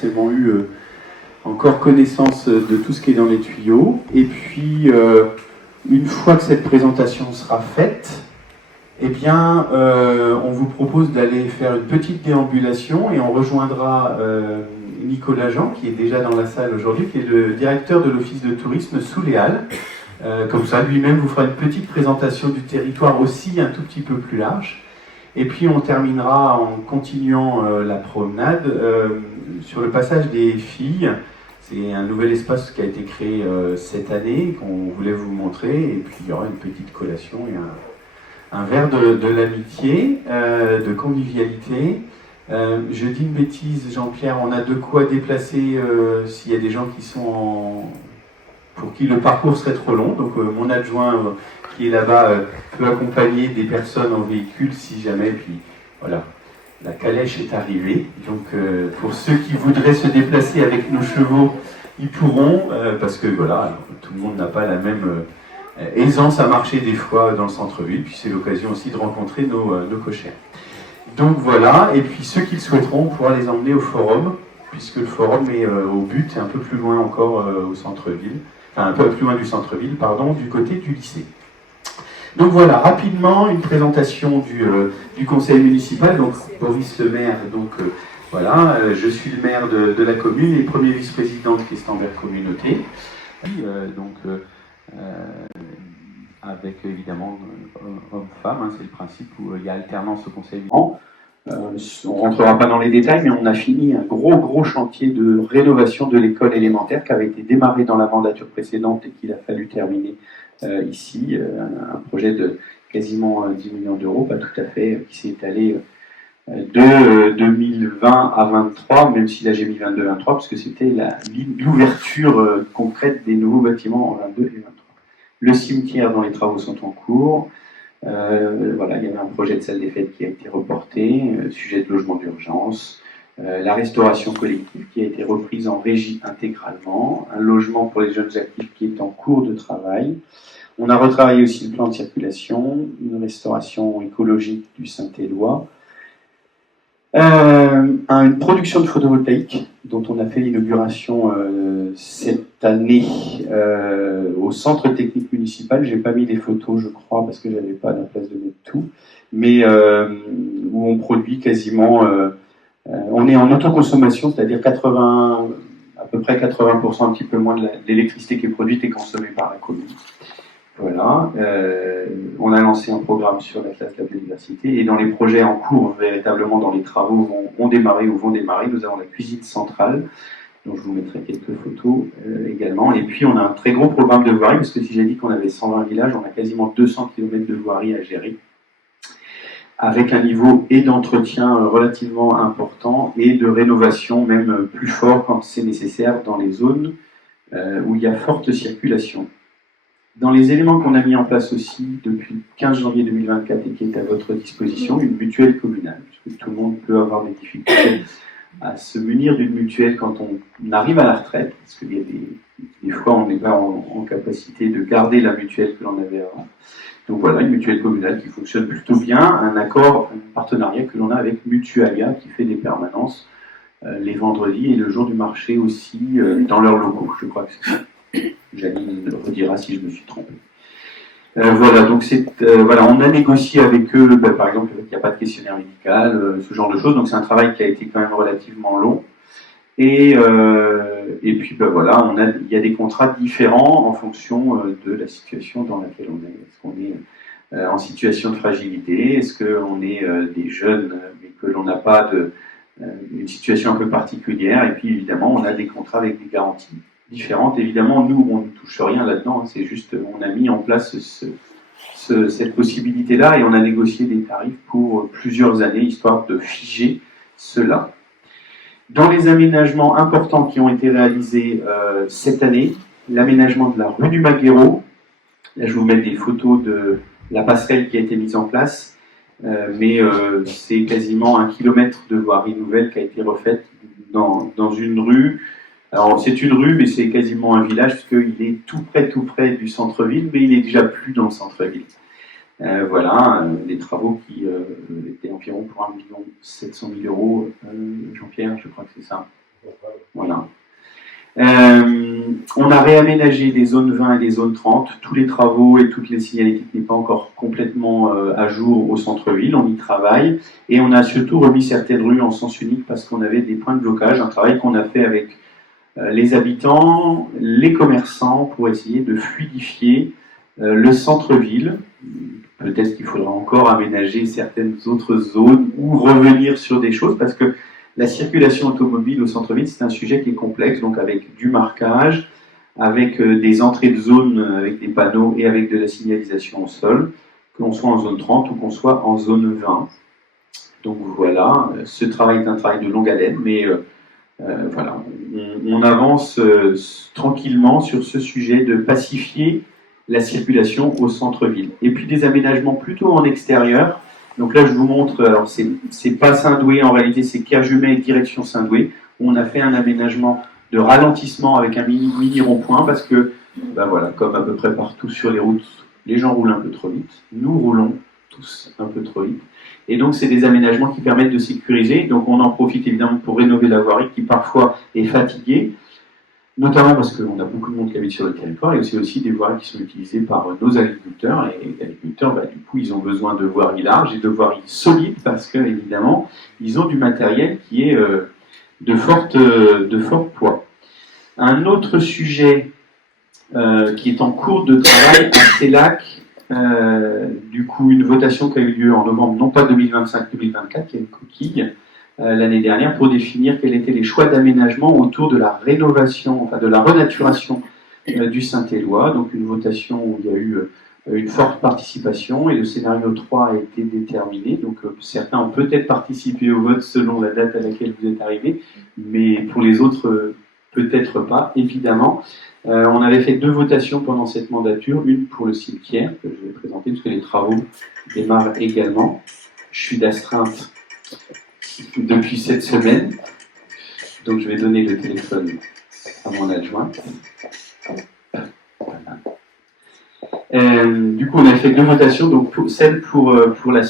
Forcément eu encore connaissance de tout ce qui est dans les tuyaux. Et puis, une fois que cette présentation sera faite, eh bien, on vous propose d'aller faire une petite déambulation et on rejoindra Nicolas Jean, qui est déjà dans la salle aujourd'hui, qui est le directeur de l'Office de tourisme sous les Halles. Comme ça, lui-même vous fera une petite présentation du territoire aussi un tout petit peu plus large. Et puis on terminera en continuant la promenade sur le passage des filles. C'est un nouvel espace qui a été créé cette année, qu'on voulait vous montrer. Et puis il y aura une petite collation et un verre de l'amitié, de convivialité. Je dis une bêtise, Jean-Pierre, on a de quoi déplacer s'il y a des gens qui sont pour qui le parcours serait trop long. Donc mon adjoint qui est là-bas peut accompagner des personnes en véhicule si jamais. Puis voilà, la calèche est arrivée. Donc pour ceux qui voudraient se déplacer avec nos chevaux, ils pourront, parce que voilà, tout le monde n'a pas la même aisance à marcher des fois dans le centre-ville. Puis c'est l'occasion aussi de rencontrer nos cochères. Donc voilà, et puis ceux qui le souhaiteront, on pourra les emmener au forum, puisque le forum est au but, un peu plus loin encore au centre-ville. Enfin, un peu plus loin du centre-ville, pardon, du côté du lycée. Donc voilà, rapidement, une présentation du conseil municipal. Donc Boris le maire, donc voilà, je suis le maire de la commune et premier vice-président de Christenberg Communauté. Avec évidemment homme-femme, hein, c'est le principe où il y a alternance au conseil municipal. On ne rentrera pas dans les détails, mais on a fini un gros chantier de rénovation de l'école élémentaire qui avait été démarré dans la mandature précédente et qu'il a fallu terminer ici. Un projet de quasiment 10 millions d'euros, pas tout à fait, qui s'est étalé de 2020 à 2023, même si là j'ai mis 22-23, parce que c'était l'ouverture concrète des nouveaux bâtiments en 22 et 23. Le cimetière dont les travaux sont en cours. Voilà, il y avait un projet de salle des fêtes qui a été reporté, sujet de logement d'urgence, la restauration collective qui a été reprise en régie intégralement, un logement pour les jeunes actifs qui est en cours de travail. On a retravaillé aussi le plan de circulation, une restauration écologique du Saint-Éloi, une production de photovoltaïque dont on a fait l'inauguration cette année au centre technique municipal. J'ai pas mis les photos, je crois, parce que j'avais pas la place de mettre tout, mais où on produit quasiment, on est en autoconsommation, c'est-à-dire à peu près 80%, un petit peu moins de l'électricité qui est produite et consommée par la commune. Voilà, on a lancé un programme sur l'Atlas de la biodiversité et dans les projets en cours, véritablement dans les travaux ont démarré ou vont démarrer, nous avons la cuisine centrale, dont je vous mettrai quelques photos également. Et puis on a un très gros programme de voirie, parce que si j'ai dit qu'on avait 120 villages, on a quasiment 200 km de voirie à gérer, avec un niveau et d'entretien relativement important et de rénovation même plus fort quand c'est nécessaire dans les zones où il y a forte circulation. Dans les éléments qu'on a mis en place aussi depuis le 15 janvier 2024 et qui est à votre disposition, une mutuelle communale, parce que tout le monde peut avoir des difficultés à se munir d'une mutuelle quand on arrive à la retraite, parce qu'il y a des fois on n'est pas en capacité de garder la mutuelle que l'on avait avant. Donc voilà, une mutuelle communale qui fonctionne plutôt bien, un accord, un partenariat que l'on a avec Mutualia qui fait des permanences les vendredis et le jour du marché aussi dans leurs locaux, je crois que c'est ça. Janine le redira si je me suis trompé. Voilà, donc voilà, on a négocié avec eux, par exemple, il n'y a pas de questionnaire médical, ce genre de choses, donc c'est un travail qui a été quand même relativement long. Et puis voilà, il y a des contrats différents en fonction de la situation dans laquelle on est. Est-ce qu'on est en situation de fragilité? Est-ce qu'on est des jeunes mais que l'on n'a pas une situation un peu particulière? Et puis évidemment, on a des contrats avec des garanties différentes. Évidemment, nous, on ne touche rien là-dedans, hein, c'est juste, on a mis en place cette possibilité-là et on a négocié des tarifs pour plusieurs années, histoire de figer cela. Dans les aménagements importants qui ont été réalisés cette année, l'aménagement de la rue du Maguero, là je vous mets des photos de la passerelle qui a été mise en place, mais c'est quasiment 1 kilomètre de voirie nouvelle qui a été refaite dans une rue. Alors c'est une rue, mais c'est quasiment un village, puisqu'il est tout près du centre-ville, mais il est déjà plus dans le centre-ville. Voilà, des travaux qui étaient environ pour 1 700 000 euros. Jean-Pierre, je crois que c'est ça. Voilà. On a réaménagé des zones 20 et des zones 30. Tous les travaux et toutes les signalétiques n'est pas encore complètement à jour au centre-ville. On y travaille. Et on a surtout remis certaines rues en sens unique parce qu'on avait des points de blocage. Un travail qu'on a fait avec les habitants, les commerçants pour essayer de fluidifier le centre-ville. Peut-être qu'il faudra encore aménager certaines autres zones ou revenir sur des choses parce que la circulation automobile au centre-ville, c'est un sujet qui est complexe, donc avec du marquage, avec des entrées de zone avec des panneaux et avec de la signalisation au sol, que l'on soit en zone 30 ou qu'on soit en zone 20. Donc voilà, ce travail est un travail de longue haleine, mais voilà, on avance tranquillement sur ce sujet de pacifier la circulation au centre-ville. Et puis des aménagements plutôt en extérieur. Donc là, je vous montre, alors c'est pas Saint-Doué, en réalité, c'est Kerjumet, direction Saint-Doué, où on a fait un aménagement de ralentissement avec un mini rond-point, parce que, ben voilà, comme à peu près partout sur les routes, les gens roulent un peu trop vite. Nous roulons tous un peu trop vite. Et donc, c'est des aménagements qui permettent de sécuriser. Donc, on en profite évidemment pour rénover la voirie qui parfois est fatiguée, notamment parce qu'on a beaucoup de monde qui habite sur le territoire, et c'est aussi des voiries qui sont utilisées par nos agriculteurs. Et les agriculteurs, bah, du coup, ils ont besoin de voiries larges et de voiries solides parce que, évidemment, ils ont du matériel qui est de fort poids. Un autre sujet qui est en cours de travail à CELAC, du coup, une votation qui a eu lieu en novembre, non pas 2025-2024, qui est une coquille, l'année dernière, pour définir quels étaient les choix d'aménagement autour de la rénovation, enfin de la renaturation du Saint-Éloi. Donc une votation où il y a eu une forte participation et le scénario 3 a été déterminé. Donc certains ont peut-être participé au vote selon la date à laquelle vous êtes arrivés, mais pour les autres, peut-être pas, évidemment. On avait fait 2 votations pendant cette mandature, une pour le cimetière, que je vais présenter, parce que les travaux démarrent également. Je suis d'astreinte depuis cette semaine, donc je vais donner le téléphone à mon adjointe. Du coup, on a fait 2 votations, donc celle pour la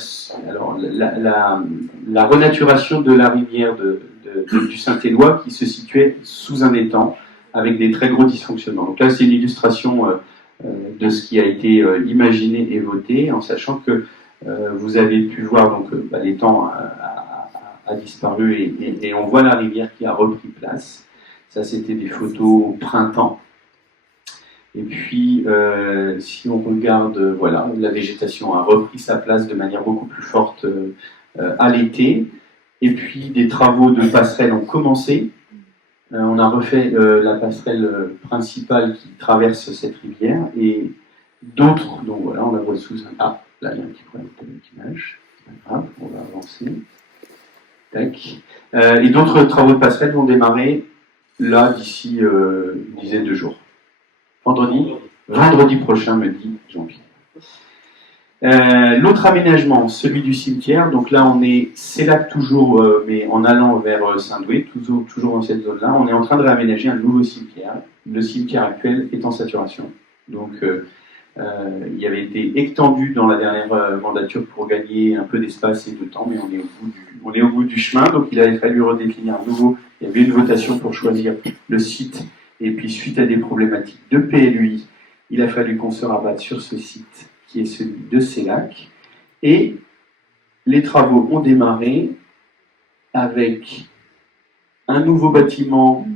renaturation de la rivière du Saint-Éloi qui se situait sous un étang avec des très gros dysfonctionnements. Donc là, c'est une illustration de ce qui a été imaginé et voté, en sachant que vous avez pu voir donc l'étang a disparu et on voit la rivière qui a repris place. Ça, c'était des photos au printemps. Et puis, si on regarde, voilà, la végétation a repris sa place de manière beaucoup plus forte à l'été. Et puis, des travaux de passerelle ont commencé. On a refait la passerelle principale qui traverse cette rivière. Et d'autres, donc voilà, on la voit sous un... Ah, là, il y a un petit problème avec l'image. C'est pas grave, on va avancer. Tac. Et d'autres travaux de passerelle vont démarrer là, d'ici une dizaine de jours. Vendredi prochain, me dit Jean-Pierre. L'autre aménagement, celui du cimetière, donc là c'est là toujours, mais en allant vers Saint-Doué, toujours dans cette zone-là, on est en train de réaménager un nouveau cimetière. Le cimetière actuel est en saturation, donc il avait été étendu dans la dernière mandature pour gagner un peu d'espace et de temps, mais on est au bout du chemin, donc il avait fallu redéfinir un nouveau. Il y avait une votation pour choisir le site. Et puis, suite à des problématiques de PLUI, il a fallu qu'on se rabatte sur ce site, qui est celui de CELAC. Et les travaux ont démarré avec un nouveau bâtiment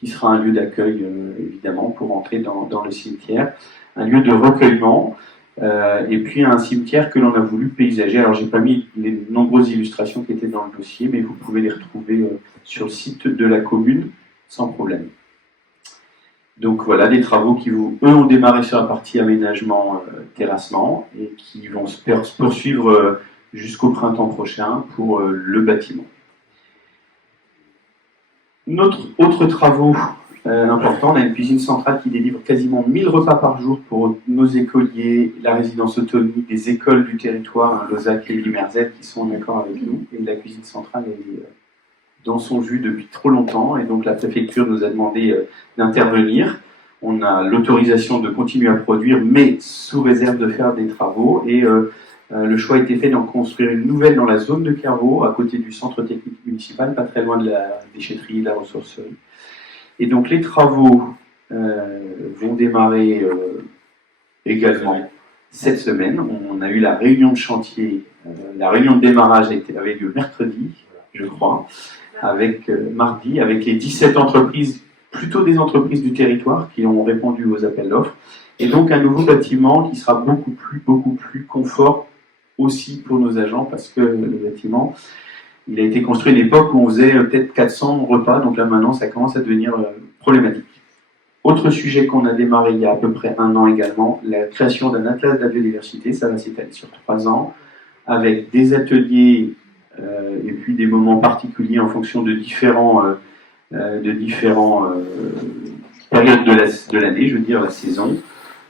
qui sera un lieu d'accueil, évidemment, pour entrer dans le cimetière, un lieu de recueillement, et puis un cimetière que l'on a voulu paysager. Alors, j'ai pas mis les nombreuses illustrations qui étaient dans le dossier, mais vous pouvez les retrouver sur le site de la commune, sans problème. Donc voilà, des travaux qui, eux, ont démarré sur la partie aménagement, terrassement, et qui vont se poursuivre jusqu'au printemps prochain pour le bâtiment. Notre autre travaux importants, on a une cuisine centrale qui délivre quasiment 1000 repas par jour pour nos écoliers, la résidence autonomie des écoles du territoire, Lausac et Limerzet, qui sont en accord avec nous, et la cuisine centrale est dans son jus depuis trop longtemps, et donc la préfecture nous a demandé d'intervenir. On a l'autorisation de continuer à produire, mais sous réserve de faire des travaux, et Le choix a été fait d'en construire une nouvelle dans la zone de Clairvaux, à côté du centre technique municipal, pas très loin de la déchetterie et de la ressourcerie. Et donc les travaux vont démarrer également cette semaine. On a eu la réunion de chantier, la réunion de démarrage avait lieu mercredi, je crois, avec mardi, avec les 17 entreprises, plutôt des entreprises du territoire qui ont répondu aux appels d'offres. Et donc un nouveau bâtiment qui sera beaucoup plus confort aussi pour nos agents, parce que le bâtiment, il a été construit à une époque où on faisait peut-être 400 repas, donc là maintenant ça commence à devenir problématique. Autre sujet qu'on a démarré il y a à peu près 1 an également, la création d'un atlas de la biodiversité, ça va s'étaler sur 3 ans, avec des ateliers et puis des moments particuliers en fonction de différents périodes de l'année, je veux dire la saison.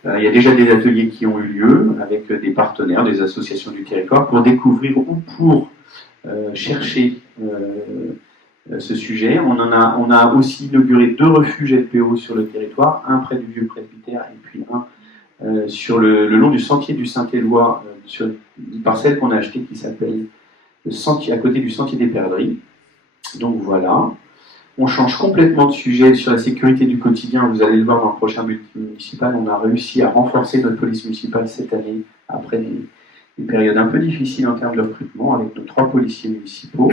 Il y a déjà des ateliers qui ont eu lieu avec des partenaires, des associations du territoire pour découvrir ou pour chercher ce sujet. On a aussi inauguré 2 refuges LPO sur le territoire, un près du vieux presbytère et puis un le long du sentier du Saint-Éloi, sur une parcelle qu'on a achetée qui s'appelle le sentier, à côté du sentier des Perdrix. Donc voilà. On change complètement de sujet sur la sécurité du quotidien. Vous allez le voir dans le prochain bulletin municipal. On a réussi à renforcer notre police municipale cette année, après des périodes un peu difficiles en termes de recrutement, avec nos 3 policiers municipaux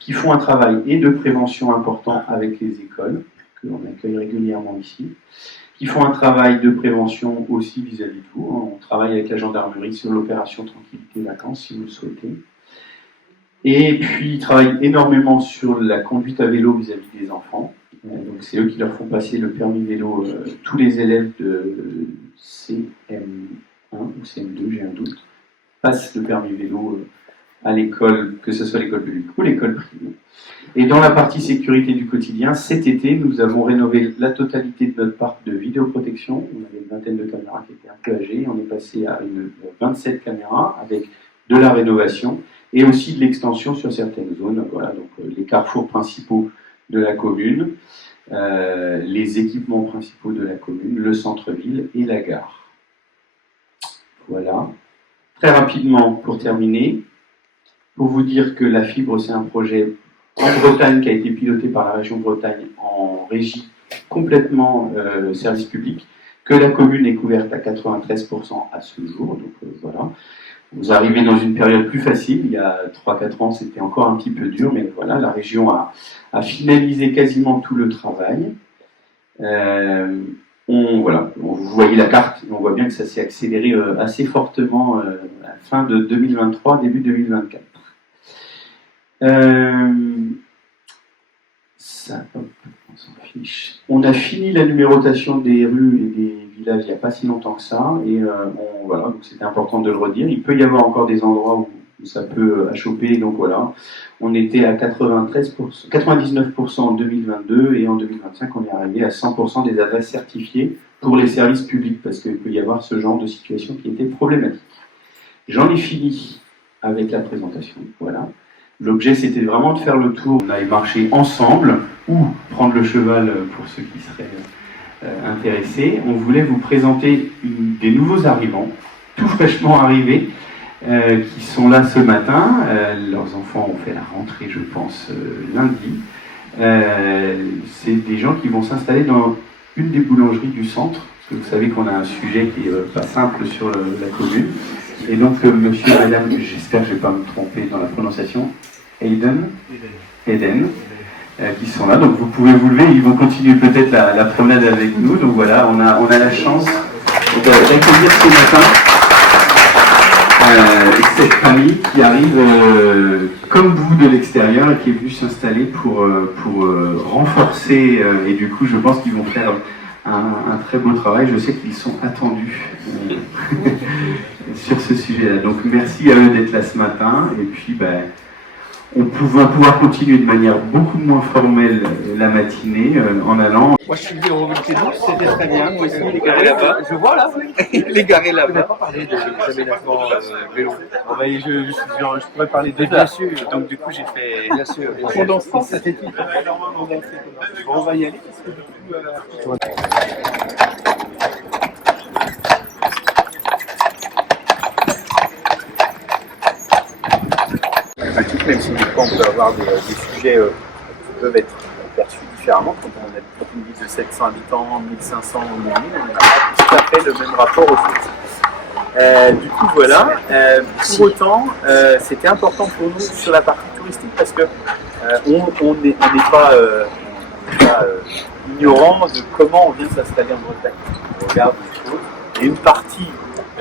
qui font un travail et de prévention important avec les écoles, que l'on accueille régulièrement ici, qui font un travail de prévention aussi vis-à-vis de vous. On travaille avec la gendarmerie sur l'opération Tranquillité Vacances, si vous le souhaitez. Et puis, ils travaillent énormément sur la conduite à vélo vis-à-vis des enfants. Donc, c'est eux qui leur font passer le permis vélo. Tous les élèves de CM1 ou CM2, j'ai un doute, passent le permis vélo à l'école, que ce soit l'école publique ou l'école privée. Et dans la partie sécurité du quotidien, cet été, nous avons rénové la totalité de notre parc de vidéoprotection. On avait une vingtaine de caméras qui étaient un peu âgées. On est passé à 27 caméras avec de la rénovation et aussi de l'extension sur certaines zones. Voilà, donc les carrefours principaux de la commune, les équipements principaux de la commune, le centre-ville et la gare. Voilà. Très rapidement, pour terminer, pour vous dire que la fibre, c'est un projet en Bretagne qui a été piloté par la région Bretagne en régie complètement service public, que la commune est couverte à 93% à ce jour. Donc voilà. Vous arrivez dans une période plus facile. Il y a 3-4 ans, c'était encore un petit peu dur, mais voilà, la région a finalisé quasiment tout le travail. Voilà, vous voyez la carte, on voit bien que ça s'est accéléré assez fortement à la fin de 2023, début 2024. Ça, hop, on s'en fiche. On a fini la numérotation des rues et des villages il n'y a pas si longtemps que ça, et voilà, donc c'était important de le redire. Il peut y avoir encore des endroits où ça peut achoper, donc voilà. On était à 99% en 2022, et en 2025, on est arrivé à 100% des adresses certifiées pour les services publics, parce qu'il peut y avoir ce genre de situation qui était problématique. J'en ai fini avec la présentation, voilà. L'objet, c'était vraiment de faire le tour. On allait marcher ensemble, ou prendre le cheval pour ceux qui seraient intéressés. On voulait vous présenter des nouveaux arrivants, tout fraîchement arrivés, qui sont là ce matin. Leurs enfants ont fait la rentrée, je pense, lundi. C'est des gens qui vont s'installer dans une des boulangeries du centre, parce que vous savez qu'on a un sujet qui n'est pas simple sur la commune. Et donc, monsieur et madame, j'espère que je ne vais pas me tromper dans la prononciation, Eden, qui sont là. Donc, vous pouvez vous lever, ils vont continuer peut-être la promenade avec nous. Donc voilà, on a la chance d'accueillir ce matin cette famille qui arrive comme vous de l'extérieur et qui est venue s'installer pour renforcer, et du coup, je pense qu'ils vont faire un très beau travail. Je sais qu'ils sont attendus sur ce sujet-là. Donc merci à eux d'être là ce matin, et puis on va pouvoir continuer de manière beaucoup moins formelle la matinée en allant. Moi je suis venu au Revolté d'Ours, c'était très bien. Moi aussi, les garés là-bas. Je vois là, les garés là-bas. On n'a pas parlé des aménagements vélo. Je pourrais parler de bien sûr. Donc du coup j'ai fait bien sûr condensé cette équipe. On va y aller parce que du coup. touristique, même si des fois on peut avoir des sujets qui peuvent être perçus différemment. Quand on a une ville de 700 habitants, 1500 ou 1000, on n'a pas tout à fait le même rapport aux sources. Du coup, voilà. Pour autant, c'était important pour nous sur la partie touristique parce que on n'est pas ignorant de comment on vient s'installer en Bretagne. On regarde les choses. Et une partie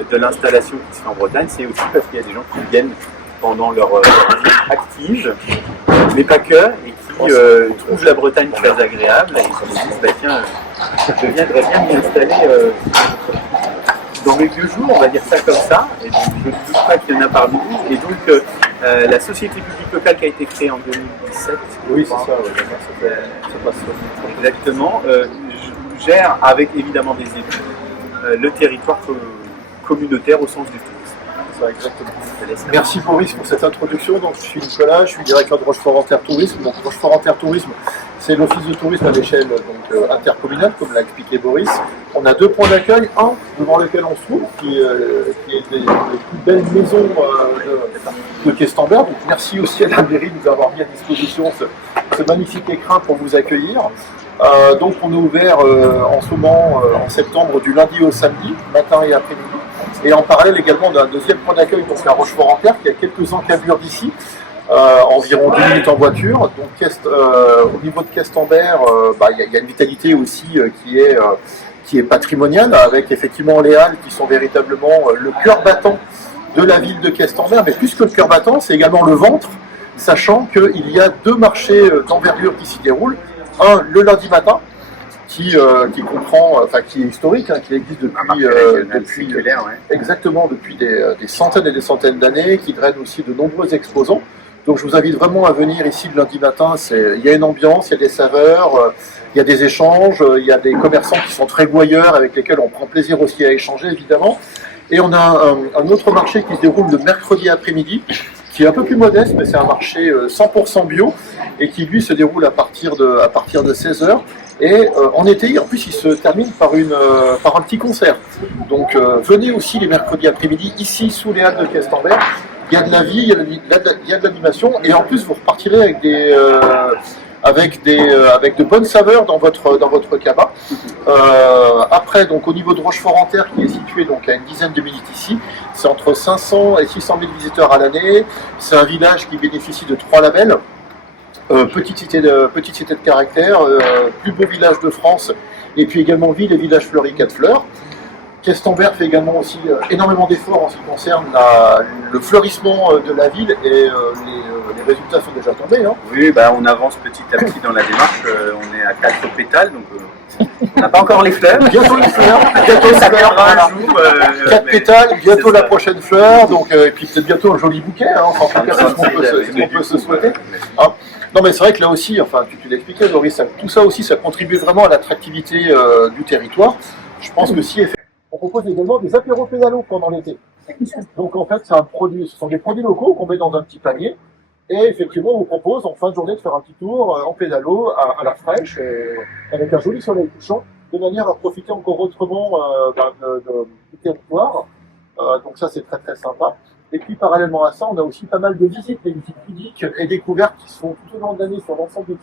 de l'installation qui se fait en Bretagne, c'est aussi parce qu'il y a des gens qui viennent pendant leur vie active, mais pas que, et qui trouvent la Bretagne très agréable et qui se disent, bah, tiens, je viendrais bien m'y installer dans mes vieux jours, on va dire ça comme ça, et donc je ne doute pas qu'il y en a parmi nous. Et donc la société publique locale qui a été créée en 2017, oui, c'est ça, ouais, ça passe. Exactement, gère avec évidemment des élus le territoire communautaire au sens du tourisme. Ça, exactement. Merci Boris pour cette introduction. Donc, je suis Nicolas, je suis directeur de Rochefort-en-Terre Tourisme. Donc, Rochefort-en-Terre Tourisme, c'est l'office de tourisme à l'échelle intercommunale, comme l'a expliqué Boris. On a 2 points d'accueil, un devant lequel on se trouve, qui est les plus belles maisons de Questembert. Donc, merci aussi à la mairie de nous avoir mis à disposition ce magnifique écrin pour vous accueillir. Donc, on est ouvert en ce moment, en septembre, du lundi au samedi, matin et après-midi. Et en parallèle également d'un deuxième point d'accueil, donc à Rochefort-en-Terre, qui a quelques encablures d'ici, environ 2 minutes en voiture. Donc au niveau de Questembert, il y a une vitalité aussi qui est patrimoniale, avec effectivement les halles qui sont véritablement le cœur battant de la ville de Questembert. Mais plus que le cœur battant, c'est également le ventre, sachant qu'il y a 2 marchés d'envergure qui s'y déroulent. Un le lundi matin, qui comprend, qui est historique, qui existe depuis exactement depuis des centaines et des centaines d'années, qui draine aussi de nombreux exposants. Donc je vous invite vraiment à venir ici le lundi matin. Il y a une ambiance, il y a des saveurs, il y a des échanges, il y a des commerçants qui sont très gouailleurs avec lesquels on prend plaisir aussi à échanger évidemment. Et on a un autre marché qui se déroule le mercredi après-midi, qui est un peu plus modeste, mais c'est un marché 100% bio et qui lui se déroule à partir de 16h. Et en été, en plus, il se termine par un petit concert. Donc venez aussi les mercredis après-midi, ici sous les halles de Questembert. Il y a de la vie, il y a de l'animation, et en plus vous repartirez avec de bonnes saveurs dans votre cabas. Après, donc au niveau de Rochefort-en-Terre, qui est situé donc à une dizaine de minutes ici, c'est entre 500 et 600 000 visiteurs à l'année. C'est un village qui bénéficie de 3 labels. Petite cité de caractère, plus beau village de France, et puis également ville et village fleuri 4 fleurs. Questembert fait également aussi énormément d'efforts en ce qui concerne le fleurissement de la ville, et les résultats sont déjà tombés. Hein. Oui, on avance petit à petit dans la démarche. On est à 4 pétales, donc on n'a pas encore les fleurs. Bientôt les fleurs, bientôt ça viendra un jour. 4 pétales, bientôt la prochaine fleur, donc, et puis peut-être bientôt un joli bouquet. Hein, en tout cas, c'est ce qu'on peut se souhaiter. Hein. Non, mais c'est vrai que là aussi, tu l'expliquais, Doris, tout ça aussi, ça contribue vraiment à l'attractivité du territoire. Je pense que si on propose également des apéros pédalos pendant l'été. Donc en fait, ce sont des produits locaux qu'on met dans un petit panier. Et effectivement, on vous propose en fin de journée de faire un petit tour en pédalo à la fraîche, avec un joli soleil couchant, de manière à profiter encore autrement du territoire. Donc ça, c'est très très sympa. Et puis parallèlement à ça, on a aussi pas mal de visites, des visites ludiques et découvertes qui sont tout au long de l'année sur l'ensemble du